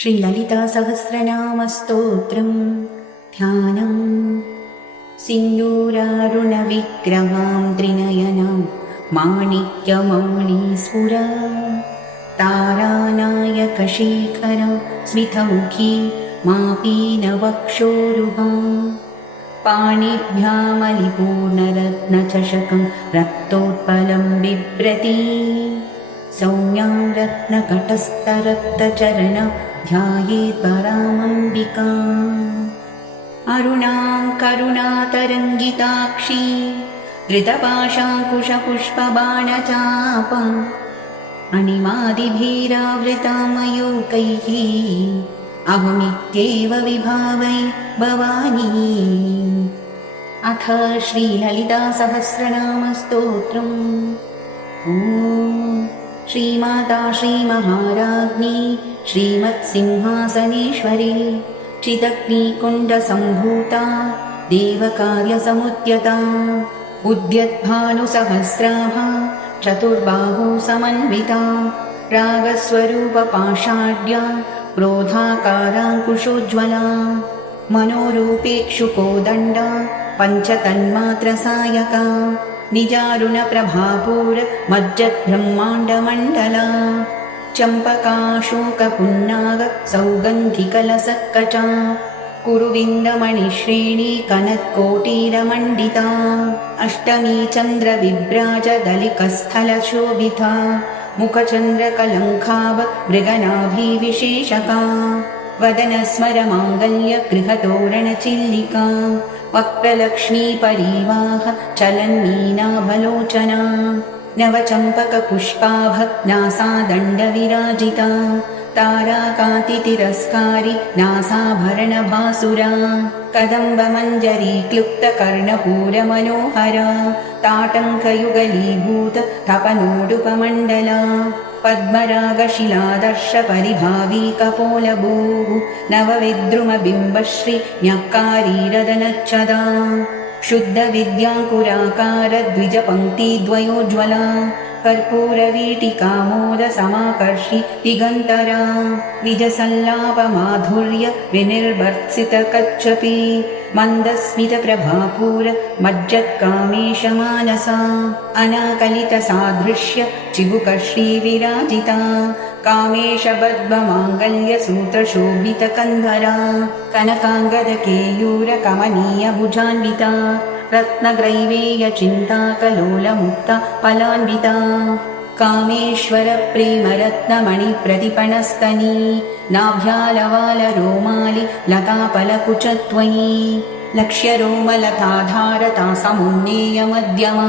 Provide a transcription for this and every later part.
श्रीललितासहस्रनामस्तोत्रं ध्यानम्। सिन्दूरारुणविग्रहां त्रिनयनां माणिक्यमौळीस्फुरा तारानायकशेखरा स्मितमुखी मापीनवक्षोरुहा पाणिभ्यामलिपूर्णरत्नचषकं रक्तोत्पलं बिभ्रती सौम्यां रत्नकटस्थरक्तचरण ध्यायेत् परामम्बिकाम्। अरुणां करुणातरङ्गिताक्षी धृतपाशाङ्कुशपुष्पबाणचापाम् अणिमादिभिरावृतां मयूकैः अहमित्येव विभावै भवानी। अथ श्रीललितासहस्रनामस्तोत्रम्। ॐ श्रीमाता श्रीमहाराज्ञी श्रीमत्सिंहासनेश्वरी चिदग्निकुण्डसम्भूता देवकार्यसमुद्यता उद्यद्भानुसहस्राभा चतुर्बाहु समन्विता रागस्वरूपपाषाढ्या क्रोधाकाराङ्कुशोज्ज्वला मनोरूपेक्षुकोदण्डा पञ्चतन्मात्रसायका निजारुणप्रभापूरमज्जद्ब्रह्माण्डमण्डला चम्पकाशोकपुन्नाग सौगन्धिकलसत्कचा कुरुविन्दमणिश्रेणी कनत्कोटीरमण्डिता अष्टमी चन्द्रविभ्राजदलिकस्थलशोभिता मुखचन्द्रकलङ्काव मृगनाभिविशेषका वदनस्मरमाङ्गल्यगृहतोरणचिल्लिका वक्त्रलक्ष्मीपरीवाह चलन्मीनाभलोचना नवचम्पकपुष्पाभ नासादण्डविराजिता ताराकान्तितिरस्कारी नासाभरणभासुरा कदम्बमञ्जरी क्लुप्तकर्णपूरमनोहरा ताटङ्कयुगलीभूत तपनोडुपमण्डला पद्मरागशिलादर्शपरिभावी कपोलभूः नवविद्रुमबिम्बश्री न्यक्कारीरदनच्छदा शुद्धविद्याङ्कुराकारद्विजपङ्क्तिद्वयोज्ज्वला कर्पूरवीटिकामोदसमाकर्षि दिगन्तरा निजसल्लापमाधुर्य विनिर्भर्त्सितकच्छपि मन्दस्मितप्रभापूर मज्जत्कामेशमानसा अनाकलितसादृश्य चिबुकश्रीविराजिता कामेशबद्ध्वमाङ्गल्यसूत्रशोभितकन्धरा कनकाङ्गदकेयूरकमनीयभुजान्विता रत्नग्रैवेयचिन्ताकलोलमुक्ता फलान्विता कामेश्वरप्रेमरत्नमणिप्रतिपणस्तनी नाभ्यालवालरोमालि लताफलकुचत्वयी लक्ष्यरोमलताधारता समुन्नेयमध्यमा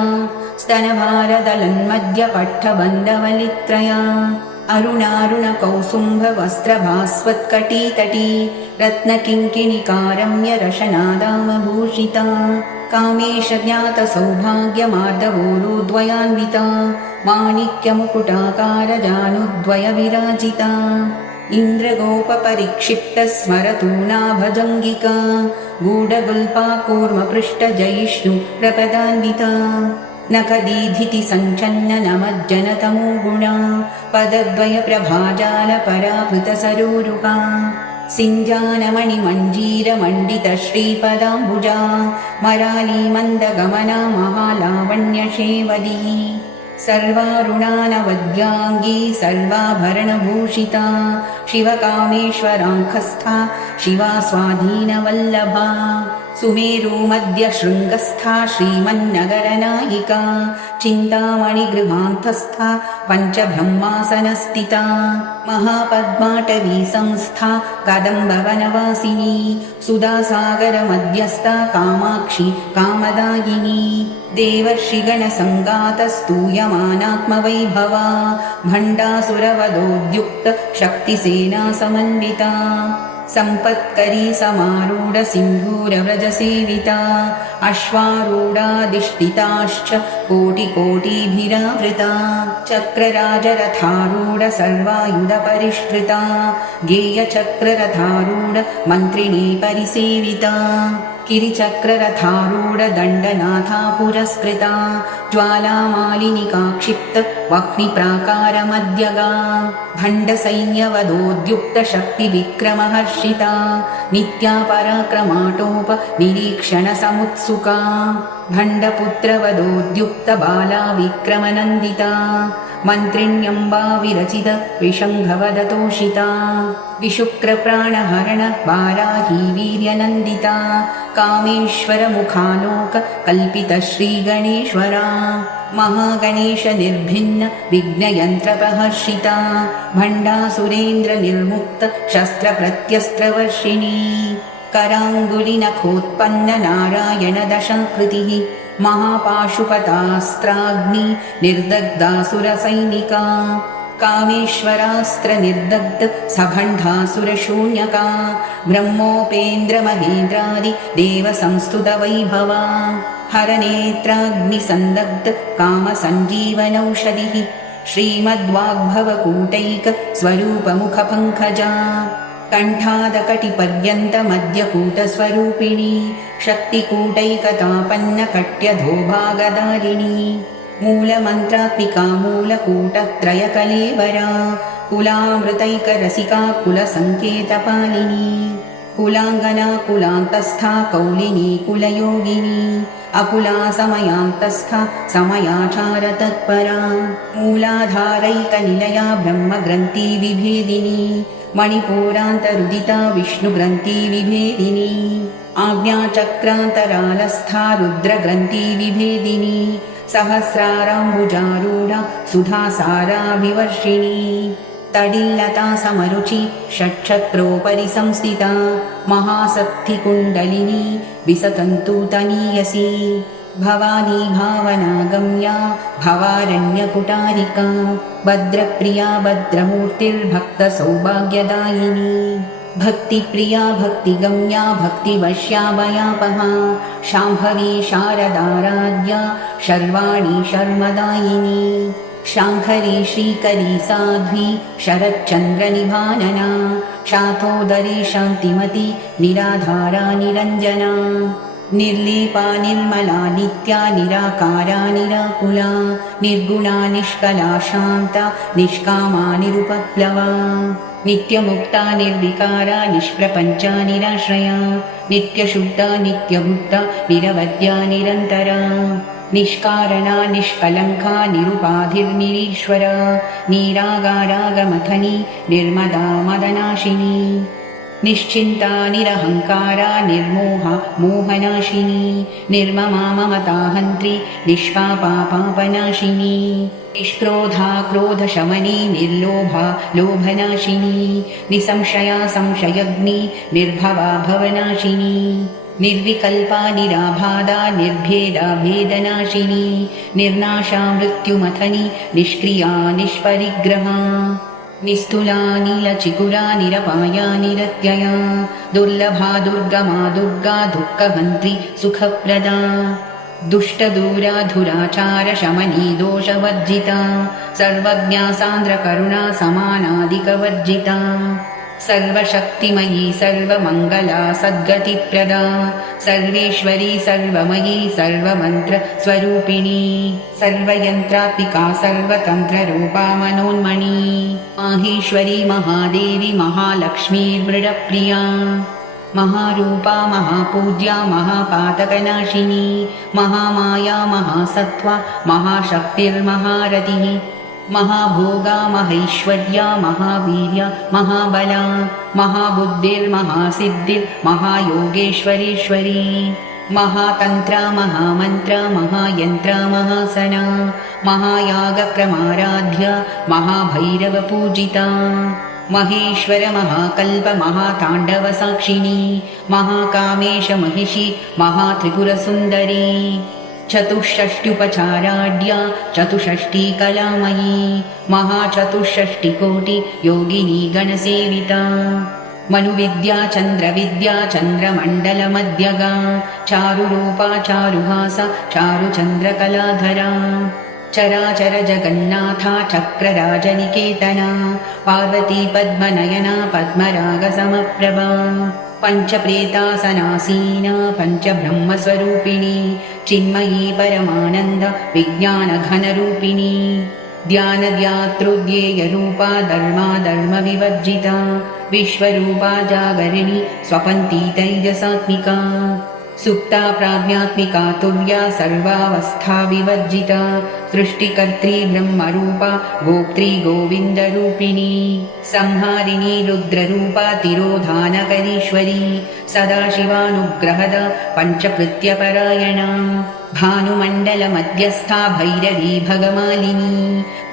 स्तनभारदलन्मध्यपट्टबन्धवलित्रया अरुणारुणकौसुम्भवस्त्रभास्वत्कटीतटी रत्नकिङ्किणिकारम्यरशनादामभूषिता कामेशज्ञातसौभाग्यमार्दवोरुद्वयान्विता माणिक्यमुकुटाकारजानुद्वयविराजिता इन्द्रगोपपरिक्षिप्तस्मरतूणाभजङ्गिका गूढगुल्पा कूर्मपृष्ठजयिष्णु प्रपदान्विता नखदीधिति सञ्चन्ननमज्जनतमो गुणा पदद्वयप्रभाजालपराभृतसरोरुहा सिञ्जानमणिमञ्जीरमण्डितश्रीपदाम्बुजा मरालीमन्दगमना महालावण्यशेवदी सर्वारुणानवद्याङ्गी सर्वाभरणभूषिता शिवकामेश्वराङ्कस्था शिवा स्वाधीनवल्लभा सुमेरुमध्यशृङ्गस्था श्रीमन्नगरनायिका चिन्तामणिगृहान्तस्था पञ्चब्रह्मासनस्थिता महापद्माटवी संस्था कदम्बवनवासिनी सुधासागरमध्यस्था कामाक्षी कामदायिनी देवर्षिगणसङ्गातस्तूयमानात्मवैभवा भण्डासुरवधोद्युक्त शक्तिसेना समन्विता सम्पत्करी समारूढ सिन्धूरव्रजसेविता अश्वारूढाधिष्ठिताश्च कोटिकोटिभिरावृता चक्रराजरथारूढ सर्वायुधपरिष्कृता गेयचक्ररथारूढ मन्त्रिणी परिसेविता गिरिचक्ररथारूढदण्डनाथा पुरस्कृता ज्वालामालिनिका क्षिप्त वह्निप्राकारमध्यगा भण्डसैन्यवदोद्युक्तशक्तिविक्रमहर्षिता नित्या पराक्रमाटोप निरीक्षणसमुत्सुका भण्डपुत्रवदोद्युक्तबाला विक्रमनन्दिता मन्त्रिण्यम्बा विरचित विशङ्घवदतोषिता विशुक्रप्राणहरण वाराही वीर्यनन्दिता कामेश्वरमुखालोक कल्पित श्रीगणेश्वरा महागणेश निर्भिन्न विघ्नयन्त्रप्रहर्षिता भण्डासुरेन्द्र निर्मुक्त शस्त्रप्रत्यस्त्रवर्षिणी कराङ्गुलिनखोत्पन्न नारायण दशाकृतिः महापाशुपतास्त्राग्नि निर्दग्धासुरसैनिका कामेश्वरास्त्र निर्दग्ध सभण्डासुरशून्यका ब्रह्मोपेन्द्र महेन्द्रादि देवसंस्तुत वैभवा हरनेत्राग्निसन्दग्ध कामसञ्जीवनौषधिः श्रीमद्वाग्भवकूटैक स्वरूपमुखपङ्कजा कण्ठादकटिपर्यन्तमध्यकूटस्वरूपिणी शक्तिकूटैकतापन्नकट्यधोभागदारिणी मूलमन्त्रात्मिका मूलकूटत्रयकलेवरा कुलामृतैकरसिका कुलसङ्केतपालिनी कुलाङ्गना कुलान्तस्था कौलिनी कुलयोगिनी अकुला समयान्तस्था समयाचारतत्परा मूलाधारैकनिलया ब्रह्मग्रन्थि विभेदिनी मणिपूरान्तरुदिता विष्णुग्रन्थि विभेदिनी आज्ञाचक्रान्तरालस्था रुद्रग्रन्थि विभेदिनी सहस्राराम्बुजारूढा सुधासाराभिवर्षिणी तडिल्लता समरुचि षट्छत्रोपरि संस्थिता महाशक्तिकुण्डलिनी विसतन्तु तनीयसी भवानी भावनागम्या भवारण्यकुटारिका भद्रप्रिया भद्रमूर्तिर्भक्तसौभाग्यदायिनी भक्तिप्रिया भक्तिगम्या भक्तिवश्या भयापहा शाम्भवी शारदाराध्या शर्वाणी शर्मदायिनी शाङ्खरी श्रीकरी साध्वी शरच्चन्द्रनिभानना शातोदरी शान्तिमती निराधारा निरञ्जना निर्लेपा निर्मला नित्या निराकारा निराकुला निर्गुणा निष्कला शान्ता निष्कामा निरुपप्लवा नित्यमुक्ता निर्विकारा निष्प्रपञ्चा निराश्रया नित्यशुद्धा नित्यबुद्धा निरवद्या निरन्तरा निष्कारणा निष्कलङ्का निरुपाधिर्निरीश्वरा निरागारागमथनी निर्मदा मदनाशिनी निश्चिन्ता निरहङ्कारा निर्मोहा मोहनाशिनी निर्ममा ममताहन्त्री निष्पापा पापनाशिनी निष्क्रोधा क्रोधशमनी निर्लोभा लोभनाशिनी निसंशया संशयग्नि निर्भवा भवनाशिनी निर्विकल्पा निराबाधा निर्भेदा भेदनाशिनी निर्नाशा मृत्युमथनी निष्क्रिया निष्परिग्रहा निस्तुला नीलचिकुरा निरपाया निरत्यया दुर्लभा दुर्गमा दुर्गा दुःखहन्त्री सुखप्रदा दुष्टदूरा धुराचार शमनी दोषवर्जिता सर्वज्ञा सान्द्रकरुणा समानादिकवर्जिता सर्वशक्तिमयी सर्वमङ्गला सद्गतिप्रदा सर्वेश्वरी सर्वमयी सर्वमन्त्रस्वरूपिणी सर्वयन्त्रात्मिका सर्वतन्त्ररूपा मनोन्मणी माहेश्वरी महादेवी महालक्ष्मी मृडप्रिया महारूपा महापूज्या महापातकनाशिनी महामाया महासत्त्वा महाशक्तिर्महारतिः महाभोगा महैश्वर्या महावीर्या महाबला महाबुद्धिर्महासिद्धिर्महायोगेश्वरेश्वरी महातन्त्रा महामन्त्रा महायन्त्रा महासना महायागक्रमाराध्या महाभैरवपूजिता महेश्वर महाकल्प महाताण्डवसाक्षिणी महाकामेश महिषी महात्रिपुरसुन्दरी चतुष्षष्ट्युपचाराढ्या चतुष्षष्टि कलामयी महाचतुष्षष्टिकोटि योगिनी गणसेविता मनुविद्या चन्द्रविद्या चन्द्रमण्डलमध्यगा चारुरूपा चारुहासा चारुचन्द्रकलाधरा चराचर जगन्नाथा चक्रराजनिकेतना पार्वती पद्मनयना पद्मरागसमप्रभा पञ्चप्रेतासनासीना पञ्चब्रह्मस्वरूपिणी चिन्मयी परमानन्द विज्ञानघनरूपिणी ध्यानध्यातृध्येयरूपा धर्माधर्मविवर्जिता विश्वरूपा जागरिणी स्वपन्ती तैजसात्मिका सुप्ता प्राज्ञात्मिका तुर्या सर्वावस्था विवर्जिता सृष्टिकर्त्री ब्रह्मरूपा गोप्त्री गोविन्दरूपिणी संहारिणी रुद्ररूपा तिरोधानकरीश्वरी सदाशिवानुग्रहद पञ्चकृत्यपरायणा भानुमण्डलमध्यस्था भैरवी भगमालिनी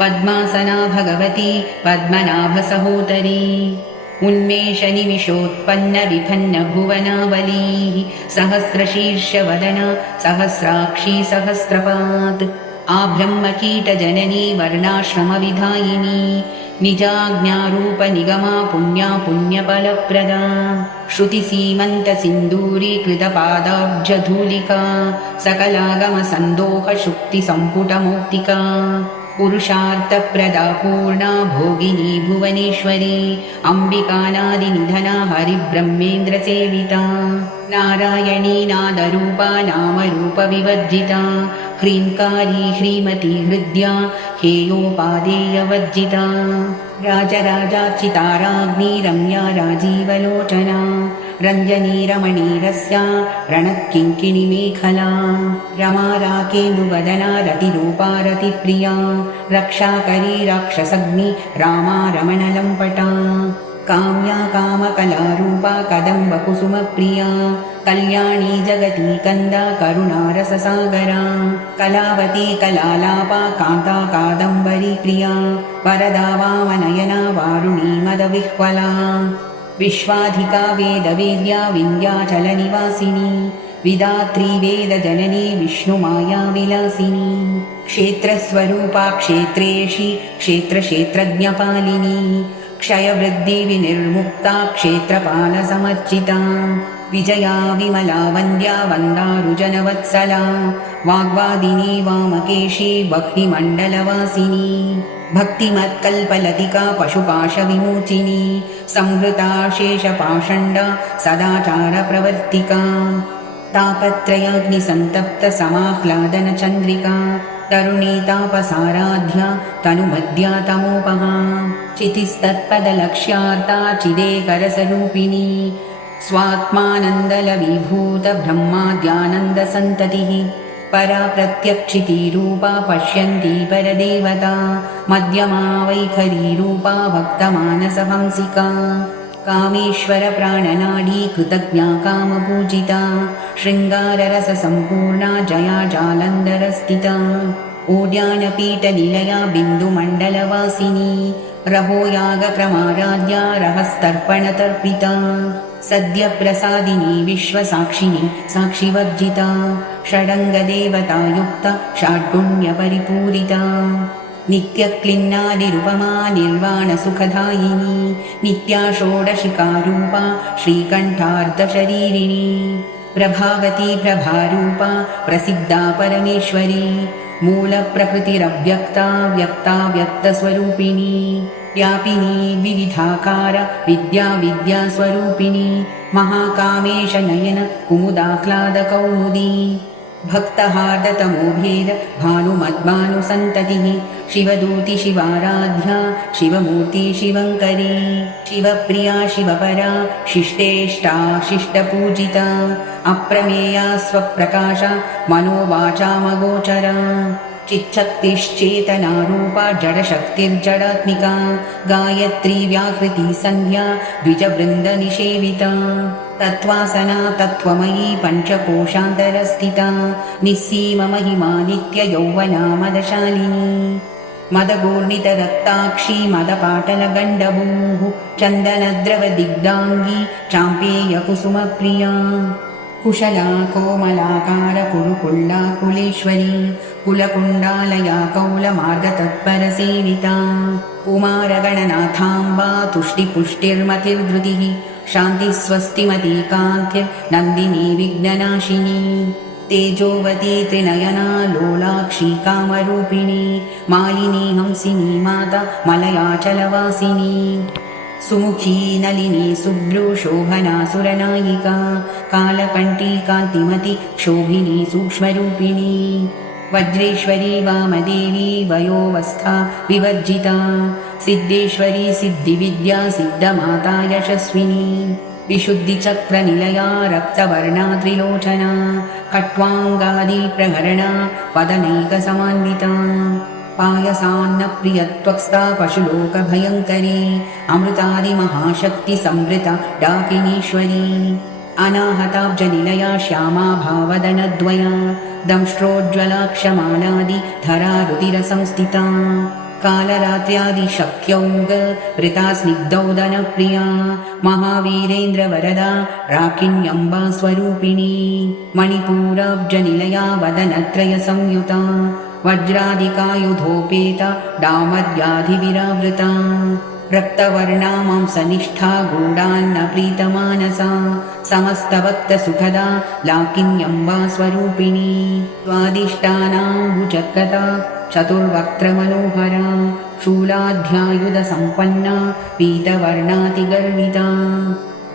पद्मासना भगवती पद्मनाभसहोदरी उन्मेषनिमिषोत्पन्नविभन्नभुवनावली सहस्रशीर्षवदना सहस्राक्षी सहस्रपात् आब्रह्मकीटजननी वर्णाश्रमविधायिनी निजाज्ञारूपनिगमा पुण्या पुण्यफलप्रदा श्रुतिसीमन्तसिन्दूरीकृतपादाब्जधूलिका सकलागमसन्दोहशुक्तिसम्पुटमौक्तिका पुरुषार्थप्रदा पूर्णा भोगिनी भुवनेश्वरी अम्बिकानादिनिधना हरिब्रह्मेन्द्रसेविता नारायणी नादरूपा नामरूपविवर्जिता ह्रीङ्कारी ह्रीमती हृद्या हेयोपादेयवर्जिता राजराजार्चिताराज्ञी रम्या राजीवलोचना रञ्जनी रमणीरस्या रणत्किङ्किणिमेखला रमा राकेन्दुवदना रतिरूपा रतिप्रिया रक्षाकरी राक्षसग्नि रामा रमणलम्पटा काम्या कामकलारूपा कदम्बकुसुमप्रिया कल्याणी जगती कन्दा करुणारससागरा कलावती कलालापा कान्ता कादम्बरी प्रिया वरदा वामनयना वारुणी मदविह्वला विश्वाधिका वेदवेद्या विन्ध्याचलनिवासिनी विधात्री वेदजननी विष्णुमायाविलासिनी क्षेत्रस्वरूपा क्षेत्रेशी क्षेत्रक्षेत्रज्ञपालिनी क्षयवृद्धिविनिर्मुक्ता क्षेत्रपालसमर्चिता विजया विमला वन्द्या वन्दारुजनवत्सला वाग्वादिनी वामकेशी वह्निमण्डलवासिनी भक्तिमत्कल्पलतिका पशुपाशविमोचिनी संहृता शेषपाषण्डा सदाचारप्रवर्तिका तापत्रयाग्निसन्तप्तसमाह्लादनचन्द्रिका तरुणी तापसाराध्या तनुमध्या तमोपहा चितिस्तत्पदलक्ष्यार्ता चिदेकरसरूपिणी स्वात्मानन्दलविभूतब्रह्माद्यानन्दसन्ततिः परा प्रत्यक्षितीरूपा पश्यन्ती परदेवता मध्यमा वैखरीरूपा भक्तमानसहंसिका कामेश्वरप्राणनाडी कृतज्ञा कामपूजिता शृङ्गाररससम्पूर्णा जया जालन्धरस्थिता ओड्यानपीठनिलया बिन्दुमण्डलवासिनी रहोयागक्रमाराध्या रहस्तर्पणतर्पिता सद्यप्रसादिनी विश्वसाक्षिणी साक्षिवर्जिता षडङ्गदेवतायुक्ता षड्गुण्यपरिपूरिता नित्यक्लिन्नादिरुपमा निर्वाणसुखदायिनी नित्या षोडशिकारूपा श्रीकण्ठार्धशरीरिणी प्रभावती प्रभारूपा प्रसिद्धा परमेश्वरी मूलप्रकृतिरव्यक्ता व्यक्ता व्यक्तस्वरूपिणी व्यापिनी विविधाकार विद्या विद्यास्वरूपिणी महाकामेशनयन कुमुदाह्लादकौमुदी भक्तहार्दतमोभेद भानुमद्भानुसन्ततिः शिवदूति शिवाराध्या शिवमूर्ति शिवङ्करी शिवप्रिया शिवपरा शिष्टेष्टा शिष्टपूजिता अप्रमेया स्वप्रकाशा मनोवाचामगोचरा चिच्छक्तिश्चेतनारूपा जडशक्तिर्जडात्मिका गायत्री व्याहृति सन्ध्या द्विजवृन्दनिषेविता तत्त्वासना तत्त्वमयी पञ्चकोशान्तरस्थिता निस्सीममहिमा नित्ययौवना मदशालिनी मदगूर्णितरक्ताक्षी मदपाटलगण्डभूः चन्दनद्रवदिग्धाङ्गी चाम्पेयकुसुमप्रिया कुशला कोमलाकार कुरुकुल्ला कुलेश्वरी कुलकुण्डालया कौलमार्गतत्परसेविता कुमारगणनाथाम्बा तुष्टिपुष्टिर्मतिर्धृतिः शान्तिस्वस्तिमती कान्तिर्नन्दिनी विघ्ननाशिनी तेजोवती त्रिनयना लोलाक्षी कामरूपिणी मालिनी हंसिनी माता मलयाचलवासिनी सुमुखी नलिनी सुभ्रू शोभना सुरनायिका कालकण्ठी कान्तिमती क्षोभिनी सूक्ष्मरूपिणी वज्रेश्वरी वामदेवी वयोवस्था विवर्जिता सिद्धेश्वरी सिद्धिविद्या सिद्धमाता यशस्विनी विशुद्धिचक्रनिलया रक्तवर्णा त्रिलोचना खट्वाङ्गादिप्रहरणा पदनैकसमान्विता पायसान्नप्रियत्वक्स्था पशुलोकभयङ्करी अमृतादिमहाशक्तिसंवृता डाकिनीश्वरी अनाहताब्जनिलया श्यामा भावदनद्वया दंष्ट्रोज्ज्वलाक्षमालादि धरा रुधिरसंस्थिता कालरात्र्यादिशक्त्यौग वृता स्निग्धौदनप्रिया महावीरेन्द्रवरदा राकिण्यम्बा स्वरूपिणी मणिपूराब्जनिलया वदनत्रयसंयुता वज्रादिकायुधोपेता डामद्याधिविरावृता रक्तवर्णा मांसनिष्ठा गूढान्नप्रीतमानसा समस्तभक्तसुखदा लाकिन्यम्बा स्वरूपिणी स्वादिष्टानाम्बुजकता चतुर्वक्त्रमनोहरा शूलाध्यायुधसम्पन्ना पीतवर्णातिगर्विता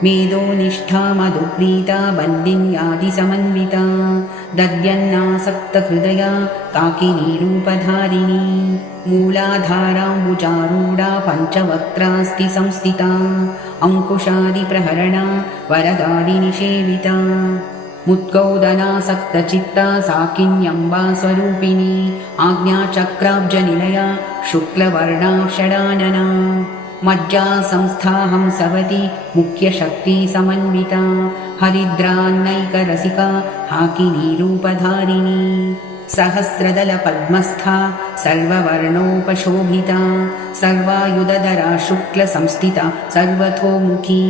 मेधोनिष्ठा मधुप्रीता बन्दिन्यादिसमन्विता दद्यन्नासक्तहृदया काकिनीरूपधारिणी मूलाधाराम्बुजारूढा पञ्चवक्त्रास्ति संस्थिता अङ्कुशादिप्रहरणा वरदादिनिषेविता मुद्गौदनासक्तचित्ता साकिन्यम्बा स्वरूपिणी आज्ञाचक्राब्जनिलया शुक्लवर्णा षडानना मज्जा संस्था हंसवती मुख्यशक्तिसमन्विता हरिद्रान्नैकरसिका हाकिनीरूपधारिणी सहस्रदलपद्मस्था सर्ववर्णोपशोभिता सर्वायुधधरा शुक्लसंस्थिता सर्वतोमुखी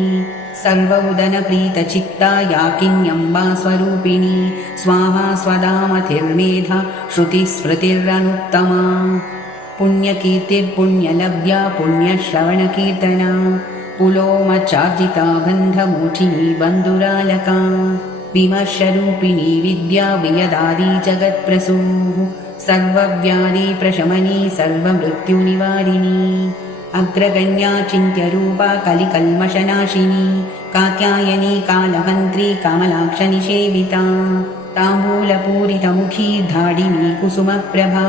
सर्वउदनप्रीतचित्ता याकिन्यम्बा स्वरूपिणी स्वाहा स्वदामतिर्मेधा श्रुतिस्मृतिरनुत्तमा पुण्यकीर्तिर्पुण्यलभ्या पुण्यश्रवणकीर्तना पुलोमचार्जिता बन्धमोचिनी बन्धुरालका विमर्शरूपिणी विद्या वियदादि जगत्प्रसूः सर्वव्याधिप्रशमनी सर्वमृत्युनिवारिणी अग्रगण्या चिन्त्यरूपा कलिकल्मषनाशिनी कात्यायनी कालहन्त्री कमलाक्षनिषेविता ताम्बूलपूरितमुखी धाडिनी कुसुमप्रभा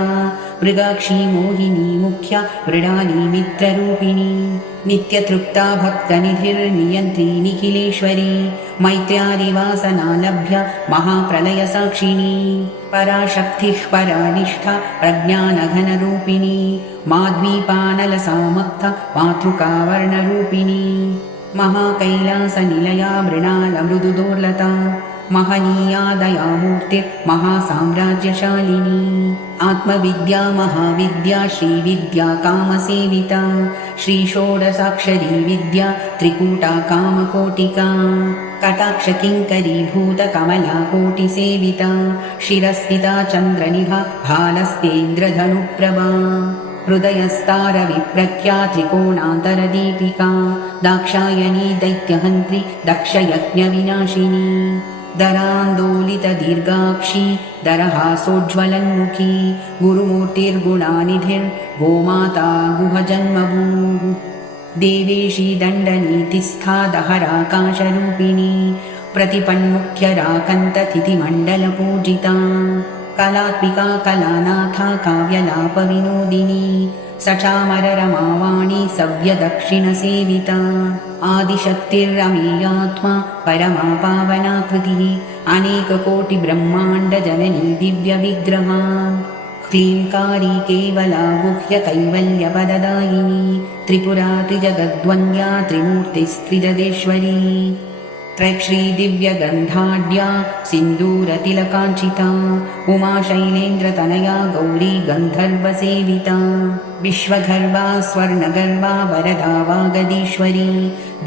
मृगाक्षी मोहिनी मुख्या मृडाली मित्ररूपिणी नित्यतृप्ता भक्तनिधिर्नियन्त्री निखिलेश्वरी मैत्र्यादिवासनालभ्य महाप्रलयसाक्षिणी पराशक्तिः परानिष्ठा प्रज्ञानघनरूपिणी माध्वीपानलसामक्ता मातृकावर्णरूपिणी महाकैलासनिलया मृणालमृदुदोर्लता महनीया दयामूर्तिर्महासाम्राज्यशालिनी आत्मविद्या महाविद्या श्रीविद्या कामसेविता श्रीषोडशाक्षरी विद्या त्रिकूटा कामकोटिका कटाक्षकिङ्करीभूतकमला कोटिसेविता शिरस्थिता चन्द्रनिभा भालस्तेन्द्रधनुप्रभा हृदयस्तारविप्रख्या त्रिकोणान्तरदीपिका दाक्षायणी दैत्यहन्त्री दक्षयज्ञविनाशिनी दरान्दोलितदीर्घाक्षी दरहासोज्ज्वलन्मुखी गुरुमूर्तिर्गुणानिधिर्गोमाता गुहजन्मभूः देवेशी दण्डनीतिस्था दहराकाशरूपिणी प्रतिपन्मुख्यराकन्ततिथिमण्डलपूजिता कलात्मिका कलानाथा काव्यलापविनोदिनी सचामररमावाणी सव्यदक्षिणसेविता आदिशक्तिरमेयात्मा परमा पावनाकृतिः अनेककोटिब्रह्माण्डजननी दिव्यविग्रहा क्लींकारी केवला गुह्यकैवल्यपददायिनी त्रिपुरा त्रिजगद्वन्द्या त्रिमूर्तिस्त्रिजगेश्वरी त्रैक्षी दिव्यगन्धाढ्या सिन्दूरतिलकाञ्चिता उमाशैलेन्द्रतनया गौरी गन्धर्वसेविता विश्वगर्भा स्वर्णगर्भा वरदा वागदीश्वरी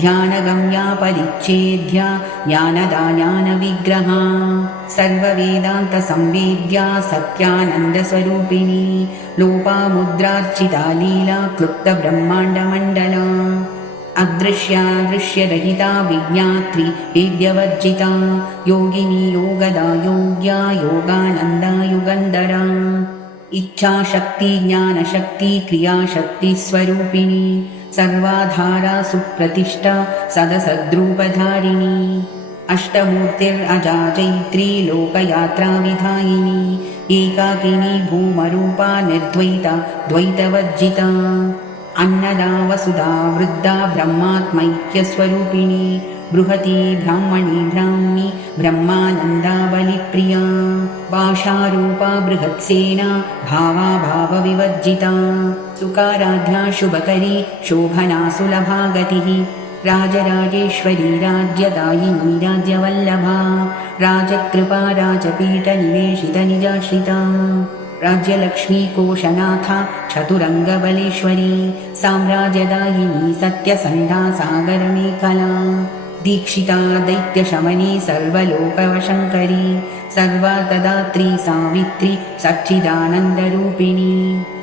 ध्यानगम्या परिच्छेद्या ज्ञानदा ज्ञानविग्रहा सर्ववेदान्तसंवेद्या सत्यानन्दस्वरूपिणी लोपामुद्रार्चिता लीला क्लुप्तब्रह्माण्डमण्डला अदृश्या दृश्यरहिता विज्ञात्री वेद्यवर्जिता योगिनी योगदा योग्या योगानन्दा युगन्धरा इच्छाशक्ति ज्ञानशक्ति क्रियाशक्तिस्वरूपिणी सर्वाधारा सुप्रतिष्ठा सदसद्रूपधारिणी अष्टमूर्तिरजा चैत्री लोकयात्राविधायिनी एकाकिनी भूमरूपा निर्द्वैता द्वैतवर्जिता अन्नदा वसुधा वृद्धा ब्रह्मात्मैक्यस्वरूपिणी बृहती ब्राह्मणी ब्राह्मी ब्रह्मानन्दा बलिप्रिया भाषारूपा बृहत्सेना भावा भावविवर्जिता सुकाराध्या शुभकरी शोभना सुलभा गतिः राजराजेश्वरी राज्यदायिनी राज्यवल्लभा राजकृपा राजपीठनिवेशितनिजाश्रिता राज्यलक्ष्मी कोशनाथा चतुरङ्गबलेश्वरी साम्राज्यदायिनी सत्यसन्धा सागरमेखला दीक्षिता दैत्यशमनी सर्वलोकवशङ्करी सर्वार्थदात्री सावित्री सच्चिदानन्दरूपिणी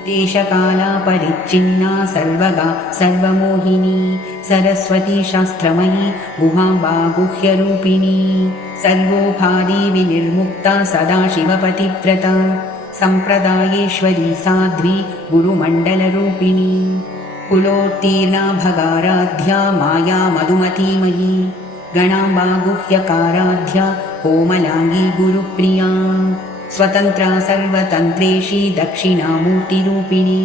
देशकाला परिच्छिन्ना सर्वगा सर्वमोहिनी सरस्वती शास्त्रमयी गुहाम्बा गुह्यरूपिणी सर्वोपाधि विनिर्मुक्ता सदाशिवपतिव्रता सम्प्रदायेश्वरी साध्वी गुरुमण्डलरूपिणी कुलोत्तीर्णा भगाराध्या माया मधुमतीमयी गणाम्बा गुह्यकाराध्या कोमलाङ्गी गुरुप्रिया स्वतन्त्रा सर्वतन्त्रेशी दक्षिणामूर्तिरूपिणी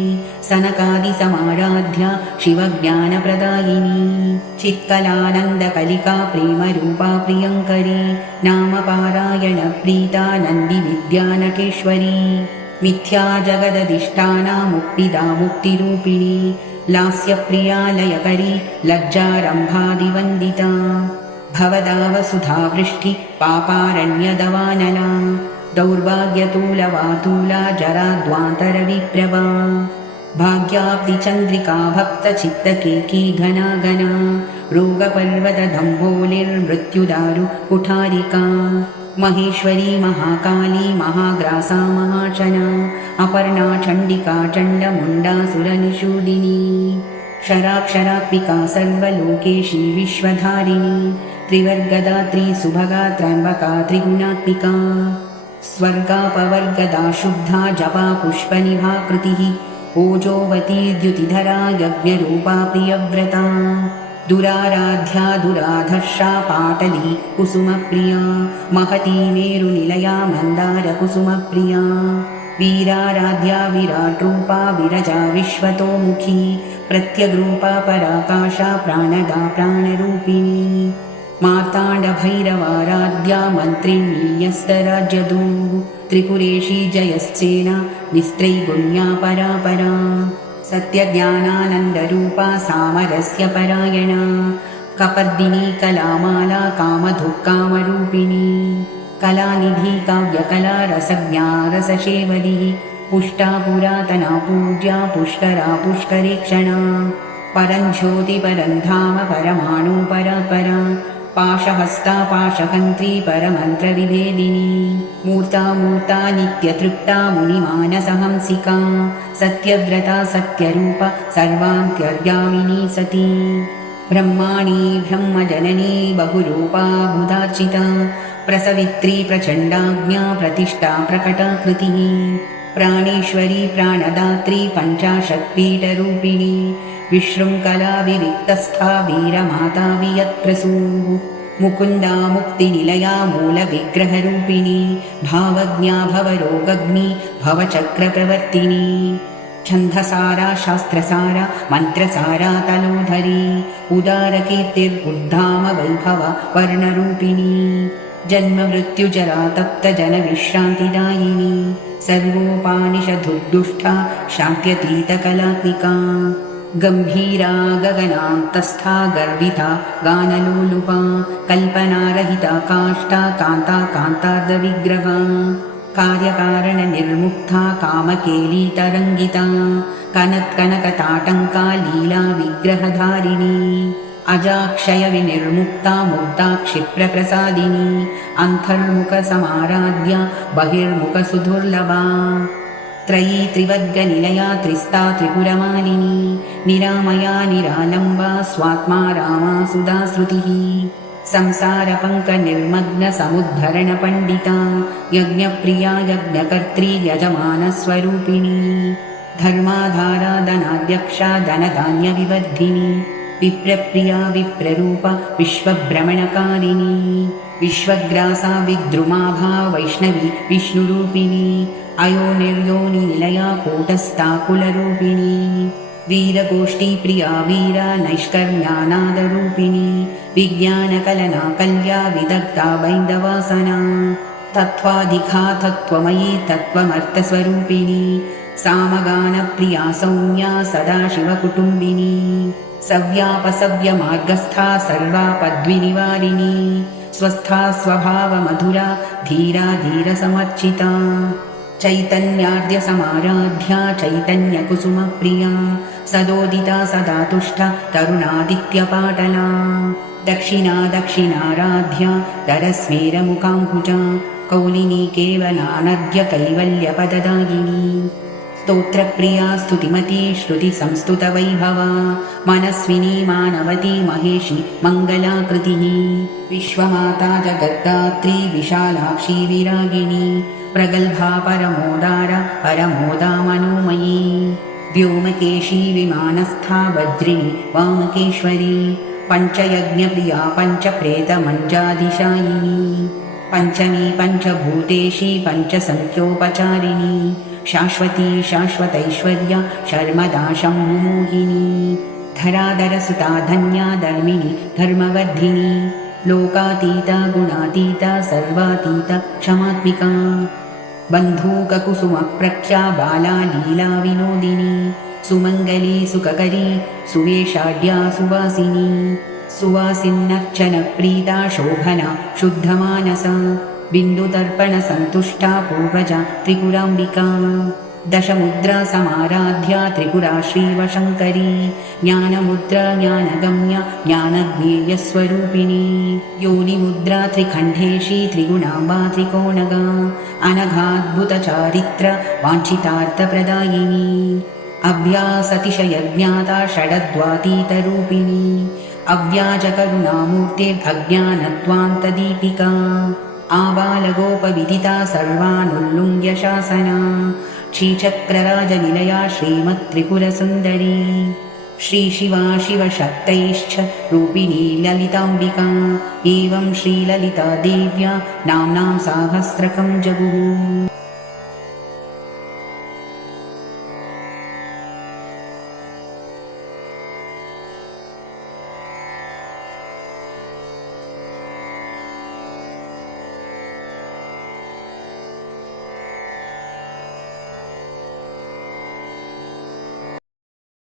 सनकादिसमाराध्या शिवज्ञानप्रदायिनी चित्कलानन्दकलिका प्रेमरूपा प्रियङ्करी नामपारायणप्रीता नन्दिविद्यानटेश्वरी मिथ्या जगदधिष्ठाना मुक्तिदा मुक्तिरूपिणी लास्यप्रिया लयकरी लज्जारम्भादिवन्दिता भवदावसुधा वृष्टि पापारण्यदवानला दौर्भाग्यतूलवातूला जराद्वान्तरविप्रभा भाग्याब्धिचन्द्रिका भक्तचित्तकेकी घना घना रोगपर्वतदम्भोलिर्मृत्युदारु कुठारिका महेश्वरी महाकाली महाग्रासा महाशना अपर्णा चण्डिका चण्डमुण्डा सुरनिषूदिनी क्षराक्षरात्मिका सर्वलोकेशी विश्वधारिणी त्रिवर्गदात्री सुभगा त्र्यम्बका त्रिगुणात्मिका स्वर्गापवर्गदा शुद्धा जपा पुष्पनिभाकृतिः ओजोवती द्युतिधरा यज्ञरूपा प्रियव्रता दुराराध्या दुराधर्षा पाटली कुसुमप्रिया महती मेरुनिलया मन्दारकुसुमप्रिया वीराराध्या विराट्रूपा विरजा विश्वतोमुखी प्रत्यग्रूपा पराकाशा प्राणदा प्राणरूपिणी मार्ताण्डभैरवाराध्या मन्त्रिण्यस्तराज्यदूः त्रिपुरेशी जयश्चेना निस्त्रैगुण्या परापरा सत्यज्ञानानन्दरूपा सामरस्य परायणा कपर्दिनी कलामाला कामधुक्कामरूपिणी कलानिधि काव्यकला रसज्ञा रसशेवदी पुष्टा पुरातना पूज्या पुष्करा पुष्करेक्षणा परञ्ज्योति परन्धाम परमाणु परापरा पाशहस्ता पाशहन्त्री परमन्त्रविभेदिनी मूर्ता मूर्ता नित्यतृप्ता मुनिमानसहंसिका सत्यव्रता सत्यरूपा सर्वान्त्यर्यामिनी सती ब्रह्माणी ब्रह्मजननी बहुरूपा बुधार्चिता प्रसवित्री प्रचण्डाज्ञा प्रतिष्ठा प्रकटाकृतिः प्राणेश्वरी प्राणदात्री पञ्चाशत्पीठरूपिणी विशृङ्खला विविक्तस्था वीरमाता वियत्प्रसूः मुकुन्दा मुक्तिनिलया मूलविग्रहरूपिणी भावज्ञा भवरोगग्नि भवचक्रप्रवर्तिनी छन्दसारा शास्त्रसारा मन्त्रसारा तलोधरी उदारकीर्तिर्उद्धाम वैभव वर्णरूपिणी जन्ममृत्युजरा तप्तजनविश्रान्तिदायिनी सर्वोपानिषदुर्दुष्टा शान्त्यतीतकलात्मिका गम्भीरा गगनान्तस्था गर्विता गानलोलुपा कल्पनारहिता काष्ठा कान्ता कान्तार्धविग्रहा कार्यकारणनिर्मुक्ता कामकेलीतरङ्गिता कनत्कनकताटङ्का लीला विग्रहधारिणी अजाक्षयविनिर्मुक्ता मुग्धा क्षिप्रप्रसादिनी अन्तर्मुखसमाराध्या बहिर्मुखसुदुर्लभा त्रयी त्रिवर्गनिलया त्रिस्ता त्रिपुरमालिनी निरामया निरालम्बा स्वात्मा रामा सुधा श्रुतिः संसारपङ्कनिर्मग्नसमुद्धरणपण्डिता यज्ञप्रिया यज्ञकर्त्री यजमानस्वरूपिणी धर्माधारा धनाध्यक्षा धनधान्यविवर्धिनी विप्रप्रिया विप्ररूपा विश्वभ्रमणकारिणी विश्वग्रासा विद्रुमाभा वैष्णवी विष्णुरूपिणी अयोनिर्योनिनिलया कूटस्थाकुलरूपिणी वीरगोष्ठीप्रिया वीरा नैष्कर्म्यानादरूपिणी विज्ञानकलना कल्या विदग्धा बैन्दवासना तत्त्वाधिका तत्त्वमयी तत्त्वमर्थस्वरूपिणी सामगानप्रिया सौम्या सदाशिवकुटुम्बिनी सव्यापसव्यमार्गस्था सर्वापद्विनिवारिणी स्वस्था स्वभावमधुरा धीरा धीरसमर्चिता चैतन्यार्ध्यसमाराध्या चैतन्यकुसुमप्रिया सदोदिता सदा तुष्टा तरुणादित्यपाटला दक्षिणा दक्षिणाराध्या दरस्मेरमुकाङ्कुजा कौलिनी केवलानद्य कैवल्यपददायिनी स्तोत्रप्रिया स्तुतिमती श्रुतिसंस्तुतवैभवा मनस्विनी मानवती महेशी मङ्गलाकृतिः विश्वमाता जगद्धात्री विशालाक्षी विरागिणी प्रगल्भा परमोदारा परमोदा मनोमयी व्योमकेशी विमानस्था वज्रिणी वामकेश्वरी पञ्चयज्ञप्रिया पञ्चप्रेतमञ्जाधिशायिनी पञ्चमी पञ्चभूतेशी पञ्चसङ्ख्योपचारिणी शाश्वती शाश्वतैश्वर्या शर्मदा शम्भुमोहिनी धराधरसुता धन्या धर्मिणी धर्मवर्धिनी लोकातीता गुणातीता सर्वातीता क्षमात्मिका बन्धूककुसुमप्रख्या बाला लीला विनोदिनी सुमङ्गली सुखकरी सुवेशाढ्या सुवासिनी सुवासिन्नर्चनप्रीता शोभना शुद्धमानसा बिन्दुतर्पणसन्तुष्टा पूर्वजा त्रिपुराम्बिका दशमुद्रा समाराध्या त्रिपुरा श्रीवशङ्करी ज्ञानमुद्रा ज्ञानगम्या ज्ञानज्ञेयस्वरूपिणी योनिमुद्रा त्रिखण्डेशी त्रिगुणाम्बा त्रिकोणगा अनघाद्भुतचारित्र वाञ्छितार्थप्रदायिनी अभ्यासतिशयज्ञाता षडद्वातीतरूपिणी अव्याजकरुणामूर्तिर्अज्ञानत्वान्तदीपिका आबालगोपविदिता सर्वानुल्लुङ्घ्य शासना श्रीचक्रराजनिलया श्रीमत्त्रिपुरसुन्दरी श्रीशिवा शिवशक्तैश्च रूपिणी ललिताम्बिका एवं श्रीललिता देव्या नाम्नां साहस्रकं जगुः।